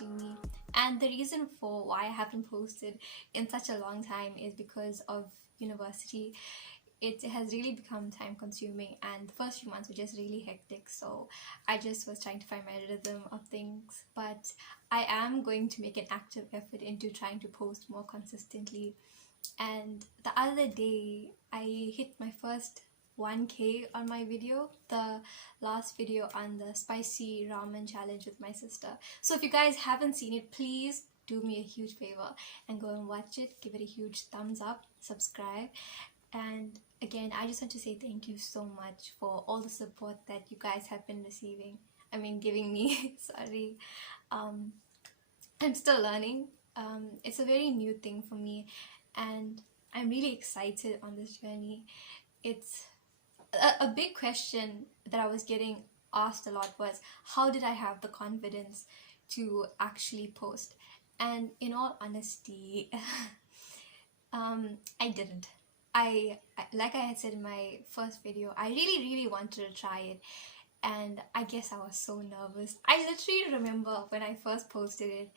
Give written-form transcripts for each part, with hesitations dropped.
messaging me. And the reason for why I haven't posted in such a long time is because of university. It has really become time consuming, and the first few months were just really hectic, so I just was trying to find my rhythm of things. But I am going to make an active effort into trying to post more consistently. And the other day I hit my first 1K on my video, the last video on the spicy ramen challenge with my sister. So if you guys haven't seen it, please do me a huge favor and go and watch it. Give it a huge thumbs up, subscribe. And again, I just want to say thank you so much for all the support that you guys have been receiving. I mean, giving me. Sorry. I'm still learning. It's a very new thing for me, and I'm really excited on this journey. It's a big question that I was getting asked a lot was, how did I have the confidence to actually post? And in all honesty, I didn't. Like I had said in my first video, I really wanted to try it, and I guess I was so nervous. I literally remember when I first posted it,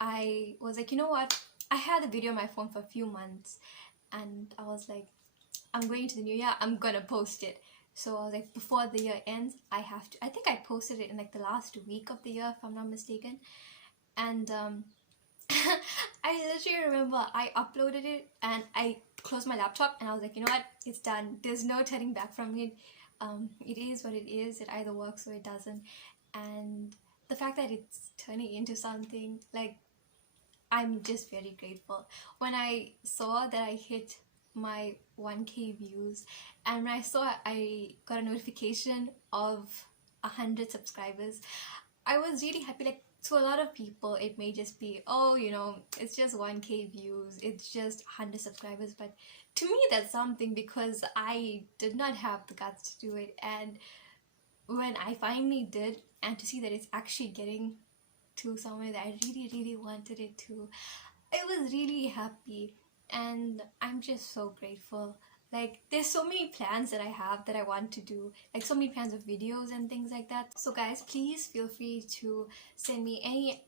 I was like, you know what, I had the video on my phone for a few months, and I was like, I'm going to the new year, I'm gonna post it. So I was like, before the year ends, I have to. I think I posted it in like the last week of the year, if I'm not mistaken. And I literally remember I uploaded it and I closed my laptop and I was like, you know what, it's done. There's no turning back from it. It is what it is. It either works or it doesn't. And the fact that it's turning into something, like, I'm just very grateful. When I saw that I hit my 1K views, and when I saw I got a notification of 100 subscribers, I was really happy. Like, to a lot of people it may just be, oh, you know, it's just 1K views, it's just 100 subscribers, but to me that's something, because I did not have the guts to do it. And when I finally did, and to see that it's actually getting to somewhere that I really wanted it to, I was really happy. And I'm just so grateful. Like, there's so many plans that I have that I want to do, like so many plans of videos and things like that. So guys, please feel free to send me any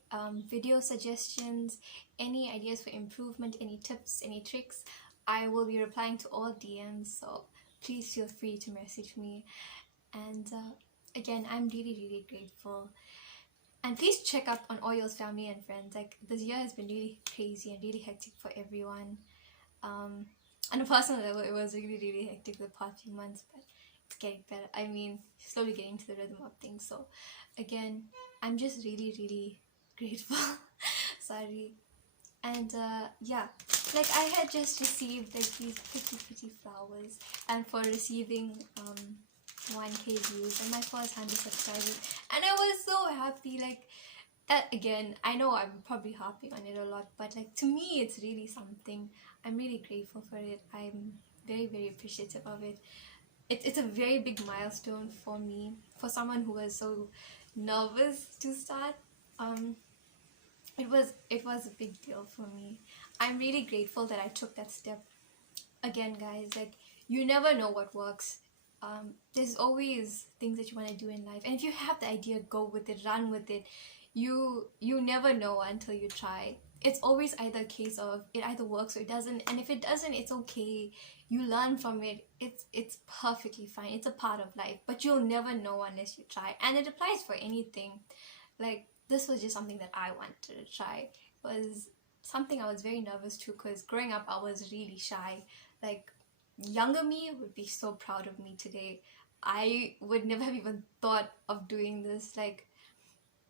video suggestions, any ideas for improvement, any tips, any tricks. I will be replying to all DMs, so please feel free to message me. And again, I'm really grateful. And please check up on all your family and friends. Like, this year has been really crazy and really hectic for everyone. On a personal level, it was really hectic the past few months, but it's getting better. I mean, slowly getting to the rhythm of things. So again, I'm just really grateful. Sorry. And yeah, like, I had just received like these pretty flowers, and for receiving 1K views and my first 100 subscribers, and I was so happy. Like, that, again, I know I'm probably harping on it a lot, but like, to me it's really something. I'm really grateful for it. I'm very appreciative of it. It's a very big milestone for me, for someone who was so nervous to start. It was a big deal for me. I'm really grateful that I took that step. Again, guys, like, you never know what works. There's always things that you want to do in life, and if you have the idea, go with it, run with it. You never know until you try. It's always either a case of it either works or it doesn't, and if it doesn't, it's okay. You learn from it. It's perfectly fine. It's a part of life, but you'll never know unless you try. And it applies for anything. Like, this was just something that I wanted to try. It was something I was very nervous to, because growing up I was really shy. Like, younger me would be so proud of me today. I would never have even thought of doing this. Like,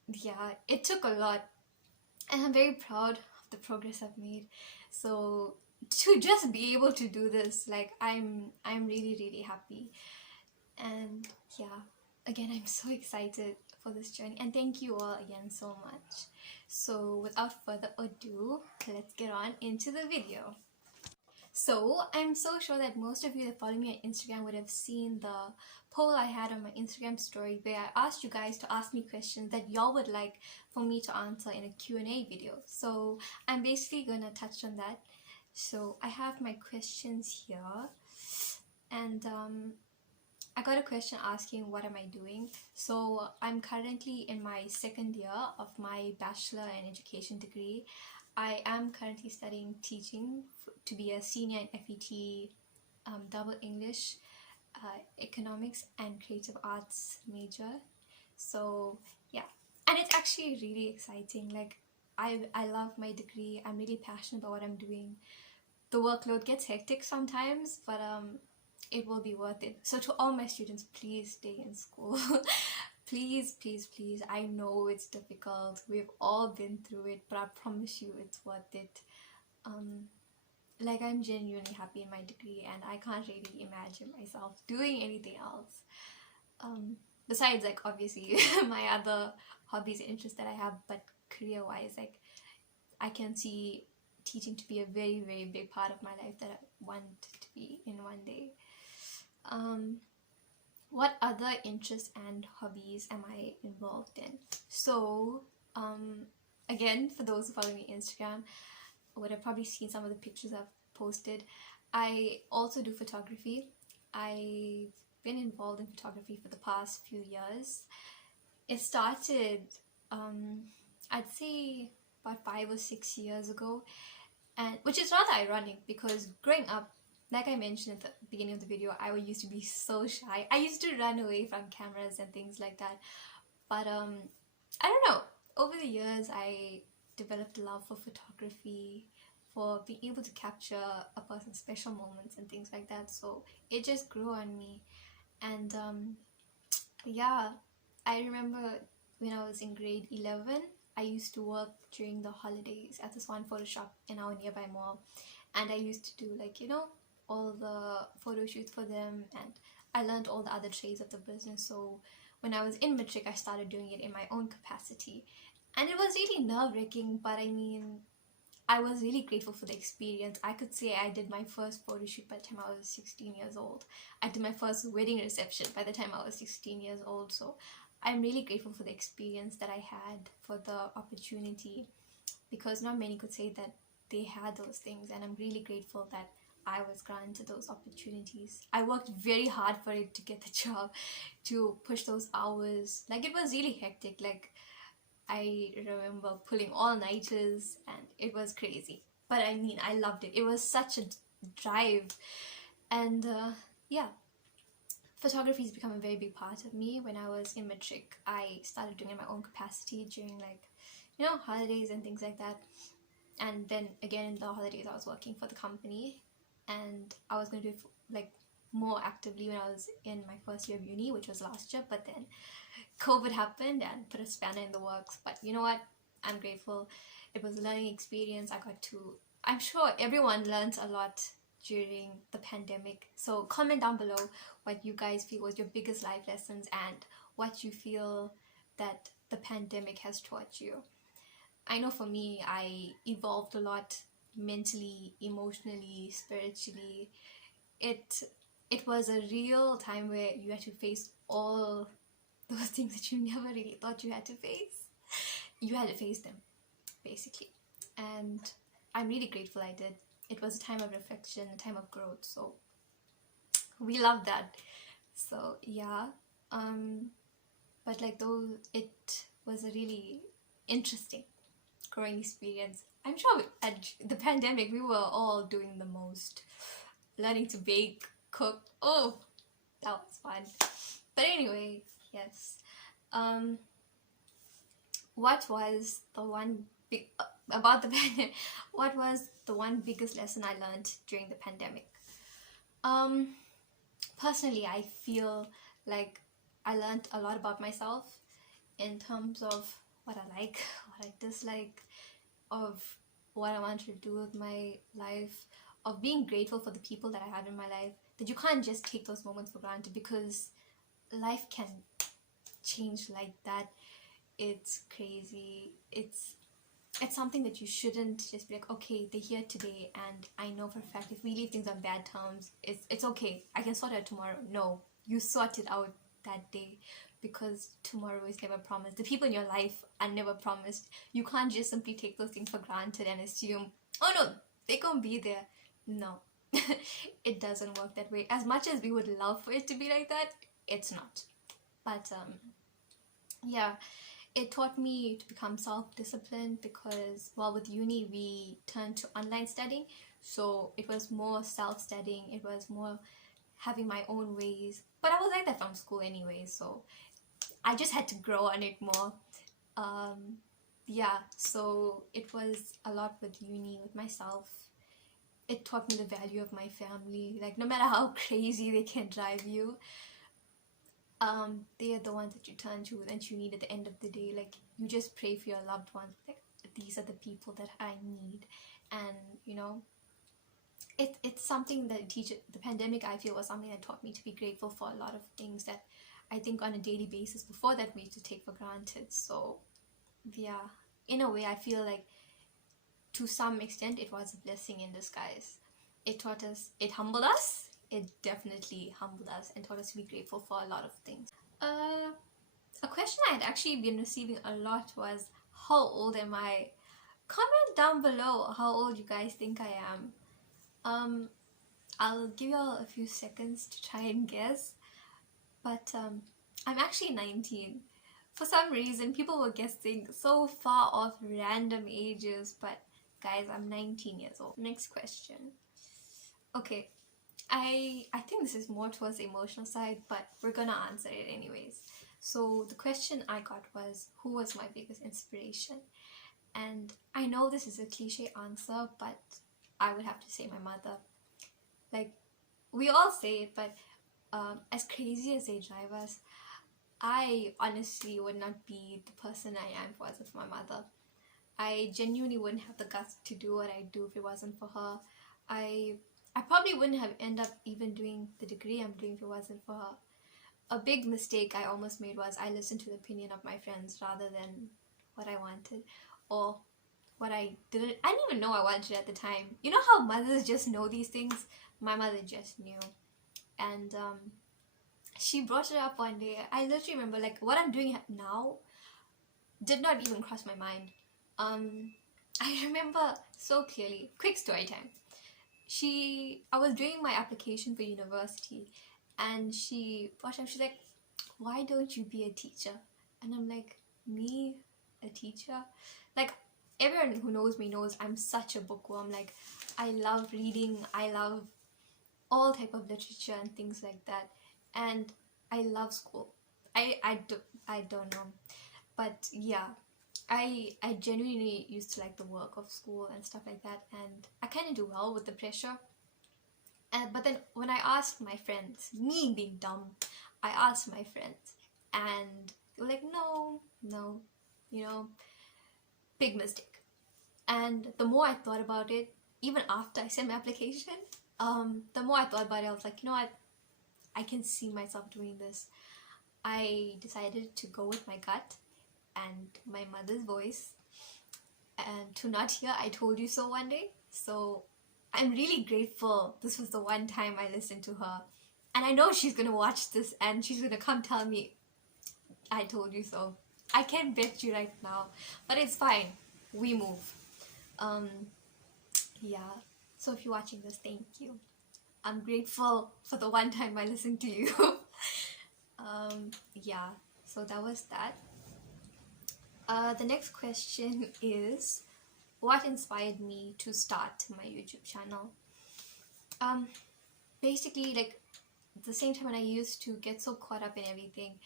yeah, it took a lot, and I'm very proud of the progress I've made. So to just be able to do this, like, I'm really happy. And yeah, again, I'm so excited for this journey, and thank you all again so much. So without further ado, let's get on into the video. So I'm so sure that most of you that follow me on Instagram would have seen the poll I had on my Instagram story, where I asked you guys to ask me questions that y'all would like for me to answer in a Q&A video. So I'm basically gonna touch on that. So I have my questions here, and I got a question asking what am I doing. So I'm currently in my second year of my bachelor in education degree. I am currently studying teaching to be a senior in FET, double English, economics and creative arts major. So yeah, and it's actually really exciting. Like I love my degree. I'm really passionate about what I'm doing. The workload gets hectic sometimes, but it will be worth it. So to all my students, please stay in school. Please, please, please. I know it's difficult. We've all been through it, but I promise you it's worth it. Like I'm genuinely happy in my degree, and I can't really imagine myself doing anything else. Besides, like, obviously my other hobbies and interests that I have, but career-wise, like, I can see teaching to be a very, very big part of my life that I want to be in one day. What other interests and hobbies am I involved in? So, again, for those who follow me on Instagram, would have probably seen some of the pictures I've posted. I also do photography. I've been involved in photography for the past few years. It started, I'd say, about 5 or 6 years ago, and which is rather ironic because growing up, like I mentioned at the beginning of the video, I used to be so shy. I used to run away from cameras and things like that. But I don't know. Over the years, I developed a love for photography, for being able to capture a person's special moments and things like that. So it just grew on me. And yeah, I remember when I was in grade 11, I used to work during the holidays at this one photo shop in our nearby mall. And I used to do, like, you know, all the photo shoots for them, and I learned all the other trades of the business. So when I was in matric, I started doing it in my own capacity, and it was really nerve-wracking, but I mean, I was really grateful for the experience. I could say I did my first photo shoot by the time I was 16 years old. I did my first wedding reception by the time I was 16 years old. So I'm really grateful for the experience that I had, for the opportunity, because not many could say that they had those things, and I'm really grateful that I was granted those opportunities. I worked very hard for it to get the job, to push those hours. Like, it was really hectic. Like, I remember pulling all-nighters, and it was crazy. But I mean, I loved it. It was such a drive. And yeah, photography has become a very big part of me. When I was in matric, I started doing it in my own capacity during, like, you know, holidays and things like that. And then again in the holidays, I was working for the company, and I was going to do it like more actively when I was in my first year of uni, which was last year. But then COVID happened and put a spanner in the works. But you know what? I'm grateful. It was a learning experience. I'm sure everyone learns a lot during the pandemic. So comment down below what you guys feel was your biggest life lessons, and what you feel that the pandemic has taught you. I know for me, I evolved a lot mentally, emotionally, spiritually. It was a real time where you had to face all those things that you never really thought you had to face. You had to face them, basically. And I'm really grateful I did. It was a time of reflection, a time of growth. So we love that. So yeah. But like, though it was a really interesting growing experience. I'm sure at the pandemic we were all doing the most, learning to bake, cook. Oh, that was fun. But anyway, yes. What was the one big about the pandemic? What was the one biggest lesson I learned during the pandemic? Personally, I feel like I learned a lot about myself in terms of what I like, what I dislike, of what I want to do with my life, of being grateful for the people that I have in my life, that you can't just take those moments for granted, because life can change like that. It's crazy. It's something that you shouldn't just be like, okay, they're here today, and I know for a fact if we leave things on bad terms, it's okay, I can sort it out tomorrow. No, you sort it out that day, because tomorrow is never promised. The people in your life are never promised. You can't just simply take those things for granted and assume, oh no, they can't be there. No, it doesn't work that way. As much as we would love for it to be like that, it's not. But yeah, it taught me to become self-disciplined because, well, with uni we turned to online studying, so it was more self-studying, it was more having my own ways. But I was like that from school anyway, so I just had to grow on it more. Yeah, so it was a lot with uni, with myself. It taught me the value of my family. Like, no matter how crazy they can drive you, they are the ones that you turn to, that you need at the end of the day. Like, you just pray for your loved ones. Like, these are the people that I need. And, you know, it's something that the pandemic, I feel, was something that taught me to be grateful for a lot of things that I think on a daily basis before that we used to take for granted. So yeah, in a way I feel like to some extent it was a blessing in disguise. It taught us, it humbled us, it definitely humbled us and taught us to be grateful for a lot of things. A question I had actually been receiving a lot was, how old am I? Comment down below how old you guys think I am. I'll give you all a few seconds to try and guess, but I'm actually 19. For some reason, people were guessing so far off random ages, but guys, I'm 19 years old. Next question. Okay, I think this is more towards the emotional side, but we're gonna answer it anyways. So the question I got was, who was my biggest inspiration? And I know this is a cliche answer, but I would have to say my mother. Like, we all say it, but as crazy as they drive us, I honestly would not be the person I am if it wasn't for my mother. I genuinely wouldn't have the guts to do what I do if it wasn't for her. I probably wouldn't have ended up even doing the degree I'm doing if it wasn't for her. A big mistake I almost made was I listened to the opinion of my friends rather than what I wanted, or what I didn't even know I wanted at the time. You know how mothers just know these things? My mother just knew. And she brought it up one day. I literally remember, like, what I'm doing now did not even cross my mind. I remember so clearly. Quick story time. I was doing my application for university, and she brought up, she's like, why don't you be a teacher? And I'm like, me, a teacher? Like, everyone who knows me knows I'm such a bookworm. Like, I love reading, I love all type of literature and things like that, and I love school. I don't know, but yeah, I genuinely used to like the work of school and stuff like that, and I kind of do well with the pressure. But then when I asked my friends, me being dumb, I asked my friends, and they were like, no, no, you know, big mistake. And the more I thought about it, even after I sent my application, the more I thought about it, I was like, you know what, I can see myself doing this. I decided to go with my gut and my mother's voice, and to not hear I told you so one day. So I'm really grateful this was the one time I listened to her. And I know she's gonna watch this and she's gonna come tell me I told you so. I can't bet you right now, but it's fine. We move. Yeah. So if you're watching this, thank you. I'm grateful for the one time I listened to you. Yeah, so that was that. The next question is, what inspired me to start my YouTube channel? Basically, like, the same time when I used to get so caught up in everything,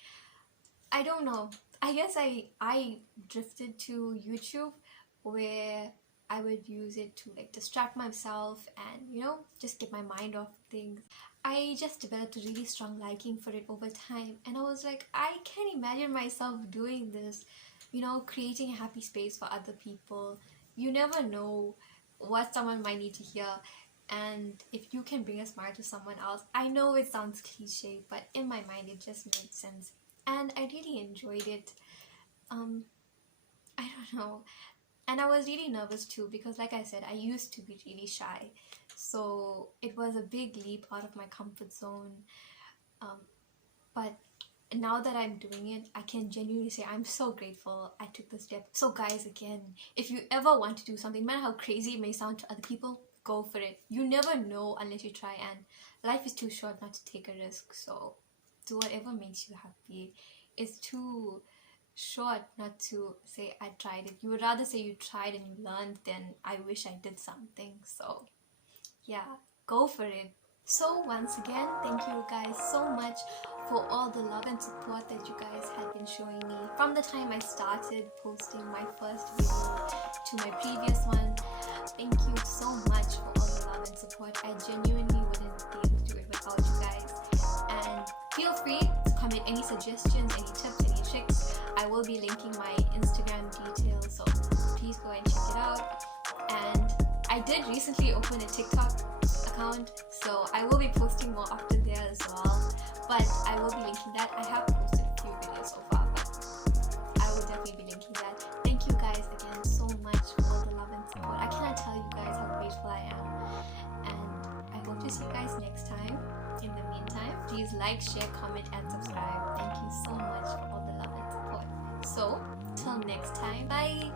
I don't know, I guess I drifted to YouTube, where I would use it to, like, distract myself and, you know, just get my mind off things. I just developed a really strong liking for it over time, and I was like, I can't imagine myself doing this, you know, creating a happy space for other people. You never know what someone might need to hear, and if you can bring a smile to someone else, I know it sounds cliche, but in my mind it just made sense, and I really enjoyed it. I don't know. And I was really nervous too, because like I said, I used to be really shy. So it was a big leap out of my comfort zone. But now that I'm doing it, I can genuinely say I'm so grateful I took the step. So guys, again, if you ever want to do something, no matter how crazy it may sound to other people, go for it. You never know unless you try, and life is too short not to take a risk. So do whatever makes you happy. It's too short not to say I tried it. You would rather say you tried and you learned than I wish I did something. So yeah, go for it. So once again, thank you guys so much for all the love and support that you guys have been showing me from the time I started posting my first video to my previous one. Thank you so much for all the love and support. I genuinely wouldn't be able to do it without you guys. And feel free to comment any suggestions, any tips, any tricks. I will be linking my Instagram details, so please go and check it out. And I did recently open a TikTok account, so I will be posting more often there as well. But I will be linking that. I have posted a few videos so far, but I will definitely be linking that. Thank you guys again so much for all the love and support. I cannot tell you guys how grateful I am. And I hope to see you guys next time. In the meantime, please like, share, comment, and subscribe. Thank you so much for all the love and support. So, till next time, bye!